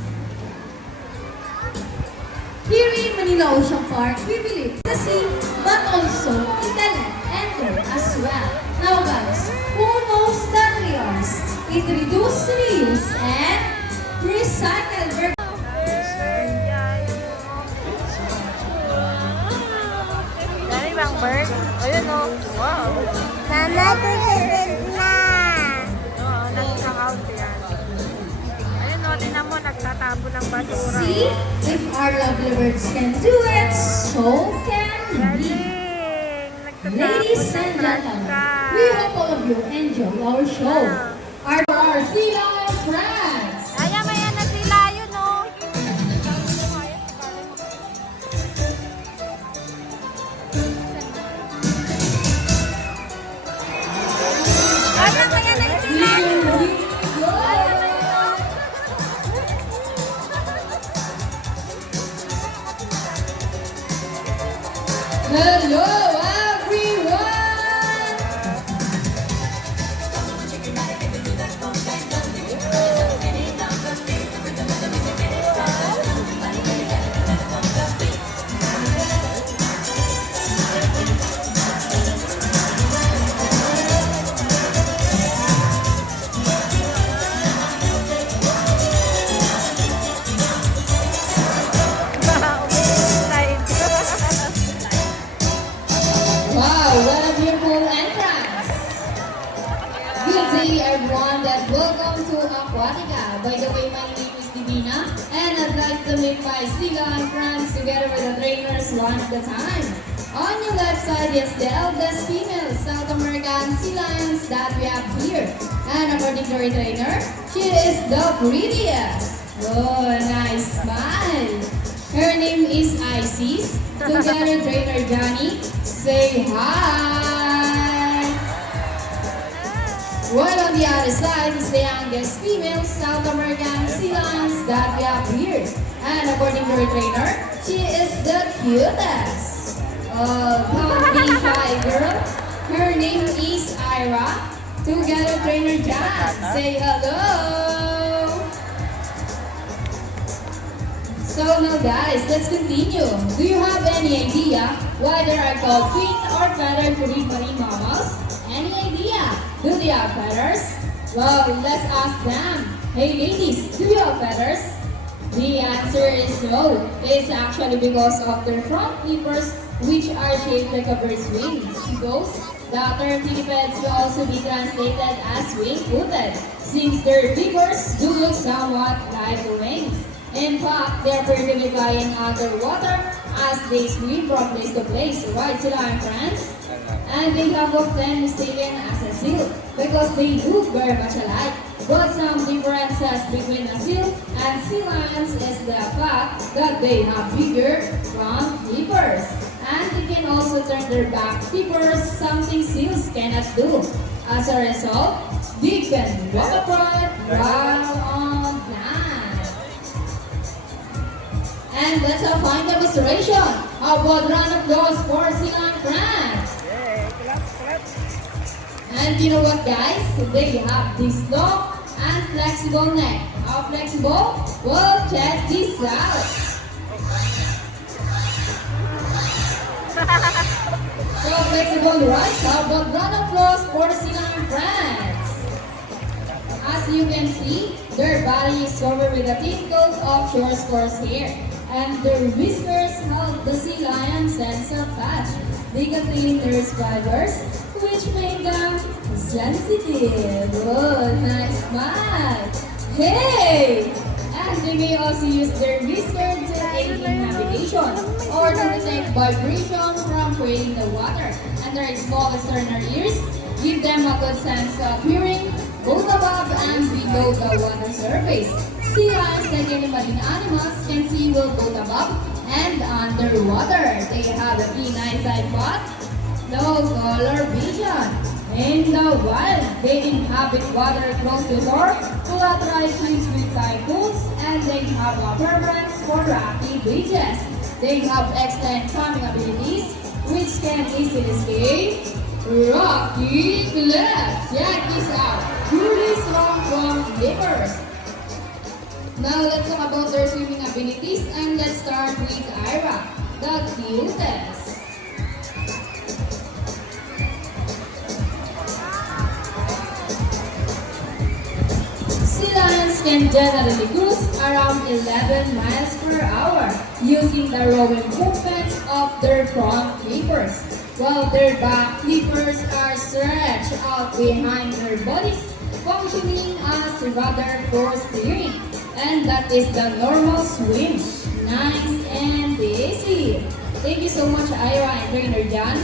Here in Manila Ocean Park, we believe the sea, but also in the land and dirt as well. Now guys, who knows that reuse? It reduces, reuse, and recycle. Dami bang bird? Ayun o. Wow. Mama, tututin na. Oo, nagka-out yan. Ayun o, tinan mo, nagtatabo ng basura. See, if our lovely birds can do it, so can we. Galing. Nagtatapon Ladies ng and gentlemen, plastic. we hope all of you enjoy our show. Our sea lion friends. Kaya may yan na sila yun o. Kaya kaya na sila yun. Hello, everyone! Wow, what a beautiful entrance! Good day, everyone, and welcome to Aquatica. By the way, my name is Divina, and I'd like to meet my sea lion friends together with the trainers one at a time. On your left side is the eldest female South American sea lions that we have here. And according to our trainer, she is the prettiest. Oh, nice smile. Her name is Isis. Together, trainer Johnny, say hi. While on the other side is the youngest female South American sea lions that we have here. And according to her trainer, she is the cutest. Puppy shy girl. Her name is Ira. Together, trainer John, say hello. So now guys, let's continue. Do you have any idea why they are called twin or feathered marine mammals? Any idea? Do they have feathers? Well, let's ask them. Hey ladies, do you have feathers? The answer is no. It's actually because of their front flippers, which are shaped like a bird's wings. Because the term pinnipeds will also be translated as wing-footed, since their flippers do look somewhat like wings. In fact, they appear to be flying underwater as they swim from place to place, right, sea lion friends? And they have often mistaken as a seal because they look very much alike. But some differences between a seal and sea lions is the fact that they have bigger front flippers. And they can also turn their back flippers, something seals cannot do. As a result, they can walk upright while on land. And that's a fine demonstration. How about round of applause for sea lion friends? And you know what guys? They have this long and flexible neck. How flexible? Well, check this out. So flexible, right? How about round of applause for sea lion friends? As you can see, their body is covered with a thick coat of short coarse hair, and their whiskers help the sea lion sense of touch. They contain nerve fibers, which make them sensitive. Oh, nice smile. Hey! And they may also use their whiskers to aid in navigation or to detect vibration from creating the water. And their small external ears give them a good sense of hearing both above and below the water surface. Sea lions, like any marine animals, can see well both above and underwater. They have a keen eyesight but no color vision. In the wild, they inhabit water close to shore, collateralize trees with typhoons, and they have a preference for rocky beaches. They have excellent climbing abilities, which can easily escape rocky cliffs. Check this out. Truly strong from livers. Now let's talk about their swimming abilities, and let's start with Ira, the cutest. Sea lions can generally cruise around 11 miles per hour using the rowing movements of their front flippers, while their back flippers are stretched out behind their bodies, functioning as rudder for steering. And that is the normal swim. Nice and easy. Thank you so much, Ira and Trainer Jan.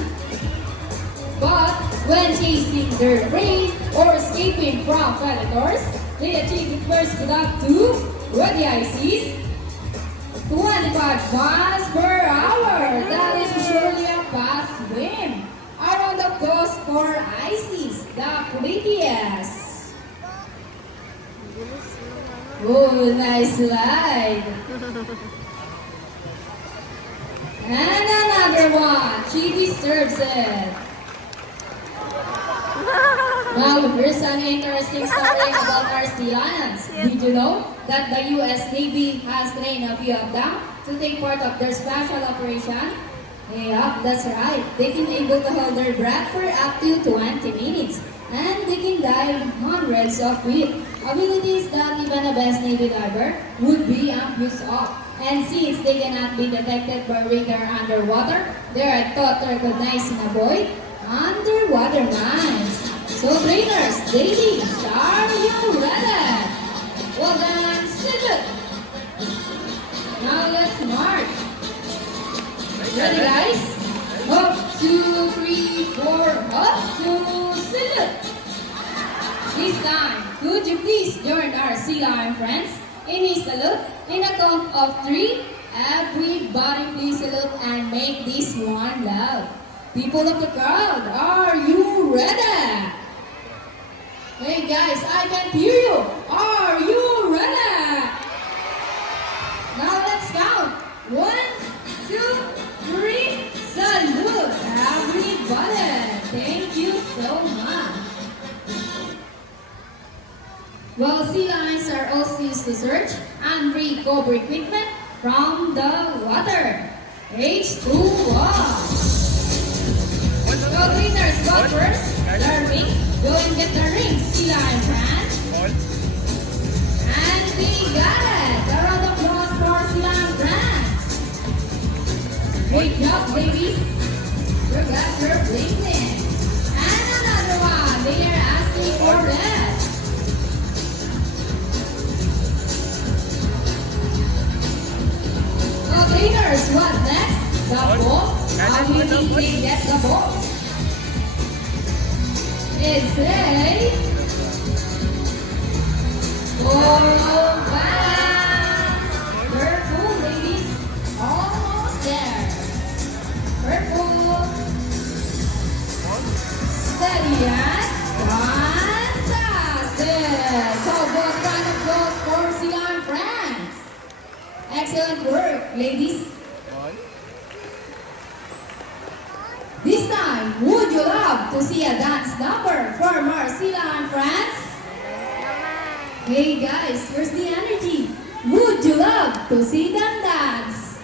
But when chasing their prey or escaping from predators, they achieve the first up to radiuses 25 miles per hour. That is surely a fast swim. Around the coast for Isis, the prettiest. Oh, nice slide. And another one. She deserves it. Now, here's an interesting story about our sea lions. Did you know that the U.S. Navy has trained a few of them to take part of their special operation? Yeah, that's right. They can be able to hold their breath for up to 20 minutes. And they can dive hundreds of feet. Abilities that even a best Navy diver would be envious of. And since they cannot be detected by radar underwater, they are taught to recognize and avoid underwater mines. So trainers, ladies, are you ready? Well then, salute! Now let's march. Ready guys? Up, 2, 3, 4, up, 2, salute! This time, could you please join our sea lion friends in a salute in a count of 3? Everybody please salute and make this one loud. People of the crowd, are you ready? Hey guys, I can't hear you. Are you ready? Now let's count. 1, 2, 3, salute everybody. Thank you so much. Well, sea lions are also used to search and recover equipment from the water. H2O. So trainers, go first. Their rings. Go and get the rings, sea lion friends. And we got it. A round of applause for sea lion friends. Great job, ladies. You got your bling. And another one. They are asking for that. So trainers, what next? The ball. How do you think they get the ball? It's a oral balance. Purple, ladies. Almost there. Purple. Steady and fantastic. So good round of applause for sea lion friends. Excellent work, ladies. This time, would you love to see a dance number from our sea lion friends? Hey guys, where's the energy? Would you love to see them dance?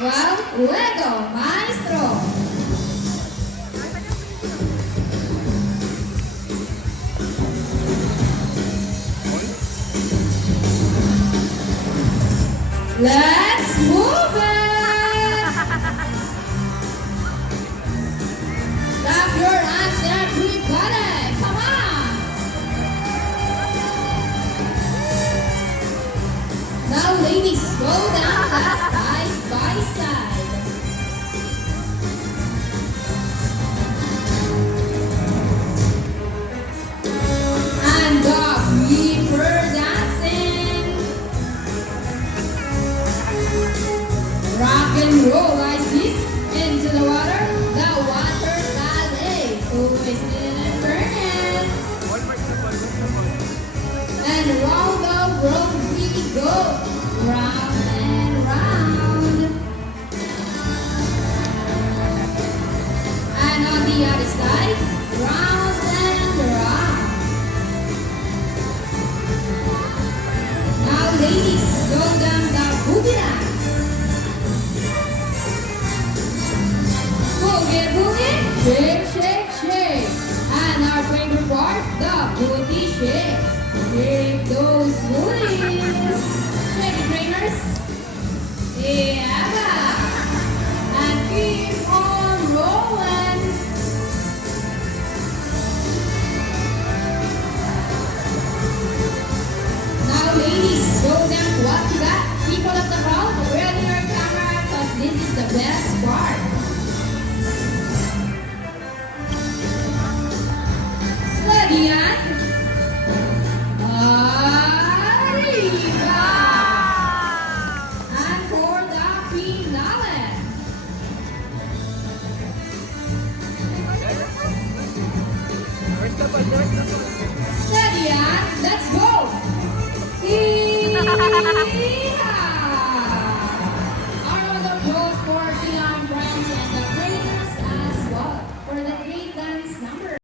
Well, Lego Maestro. Let's move it! Clap your hands, everybody! Come on! Now, ladies, go down that side by side. And the reaper dancing. Rock and roll, I see. Into the water, the water ballet. Twisting and burning. And round the world we go. Round and round. And on the other side, round and round. Now ladies, go down the boogie line. Boogie, boogie, shake, shake, shake. And our favorite part, the booty shake. Shake those booties. Shake it, trainers. Yeah. And keep on rolling. Now ladies, go down to what you got. People of the crowd, ready your camera because this is the best part. Steady yan. Arriba! And for the finale. Steady yan. Let's go!